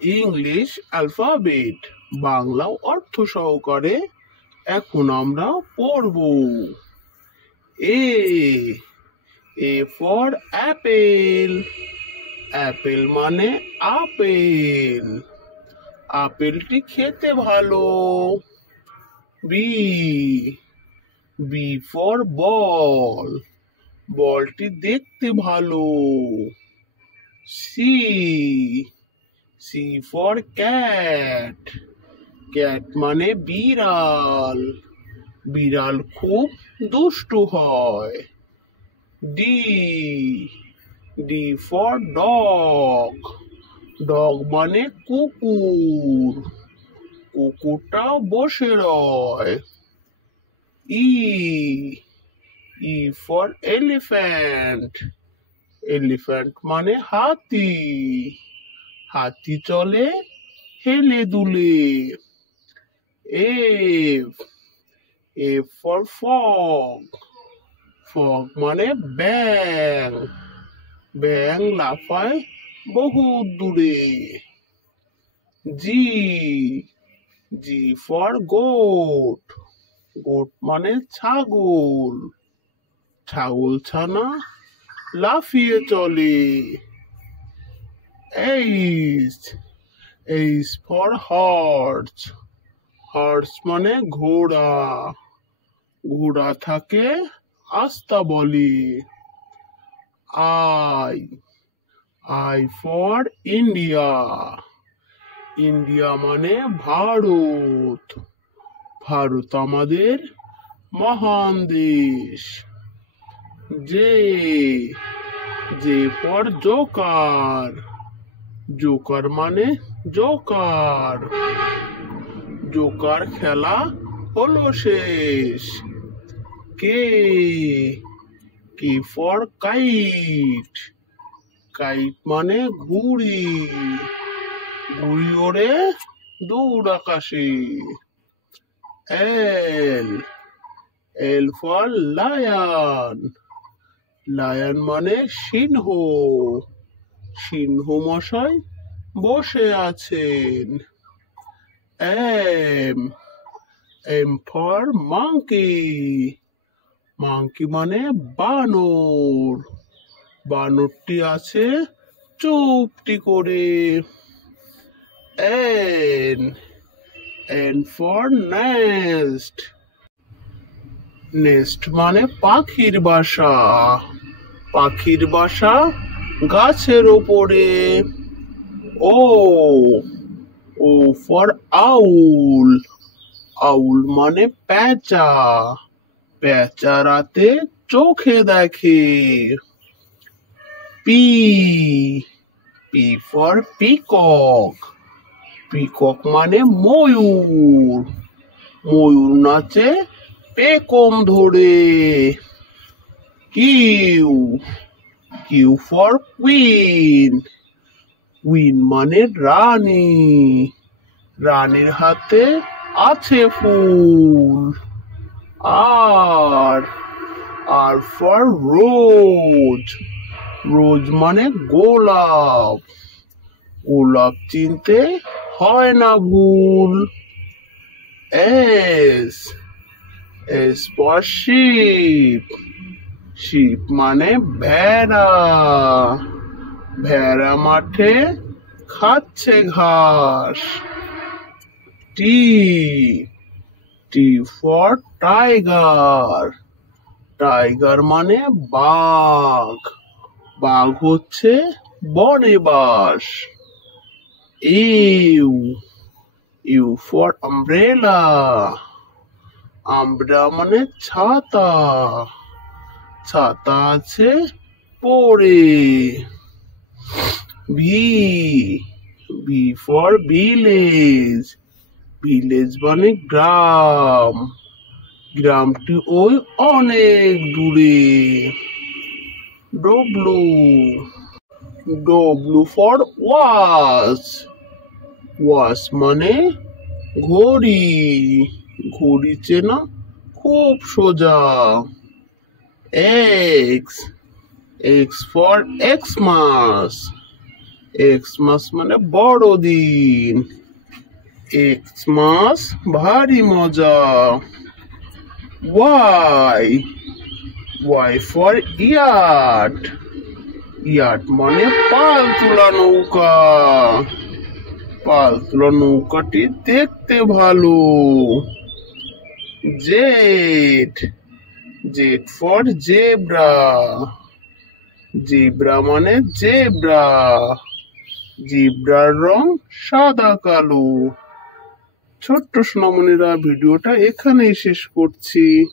English alphabet Bangla অর্থ সহকারে এখন আমরা পড়ব। A A for apple. Apple মানে আপেল। আপেলটি খেতে ভালো। B B for ball. বলটি দেখতে ভালো। C C for cat. Cat মানে বিড়াল। বিড়াল খুব দুষ্টু হয়। D D for dog. Dog মানে কুকুর। কুকুরটা বসে রয়। E E for elephant. Elephant মানে হাতি। হাতি চলে হেলে দুলে। F F for frog. Frog মানে ব্যাং। ব্যাং লাফায় বহুত দূরে। G G for goat. Goat মানে ছাগল। ছাগল ছানা লাফিয়ে চলে। H H for horse. Horse মানে ঘোড়া। ঘোড়া থাকে আস্তাবলে। I I for India. India মানে ভারত। ভারত আমাদের মহান দেশ। J J for joker. Joker মানে জোকার। জোকার খেলা হলো শেষ। K K for kite. Kite মানে ঘুড়ি। ঘুড়ি ওড়ে দূর আকাশে। L L for lion. Lion মানে সিংহ। সিংহ মশাই বসে আছেন। M M for monkey. Monkey মানে বানর। বানরটি আছে চুপটি করে। N N for nest. Nest মানে পাখির বাসা। পাখির বাসা গাছের ওপরে। ও ও ফর আউল। আউল মানে পেঁচা। পেঁচা রাতে চোখে দেখে। P P for peacock. Peacock মানে ময়ূর। ময়ূর নাচে পেখম ধরে। Q Q for queen. Queen মানে রানী। রানীর হাতে আছে ফুল। আর আর ফর রোজ। রোজ মানে গোলাপ। গোলাপ চিনতে হয় না ভুল। S S for sheep. Sheep মানে ভেড়া। ভেড়া মাঠে খাচ্ছে ঘাস। T T for tiger. Tiger মানে বাঘ। বাঘ হচ্ছে বনে বাস। U U for umbrella. Umbrella মানে ছাতা। ছাতা আছে পড়ে। V V for village. Village মানে গ্রাম। গ্রামটি ওই অনেক দূরে। W W for watch. Watch মানে ঘড়ি। ঘড়ি চেনা খুব সোজা। X X for Xmas. Xmas মানে বড়দিন। এক্স মাস ভারী মজা। Y, Y for yacht. Yacht মানে পাল তোলা নৌকা। পাল তোলা নৌকাটি দেখতে ভালো। Z, Z for zebra. Zebra মানে জেব্রা। জেব্রার রং সাদা কালো। ছোট্ট সোনামণিরা, ভিডিওটা এখানেই শেষ করছি।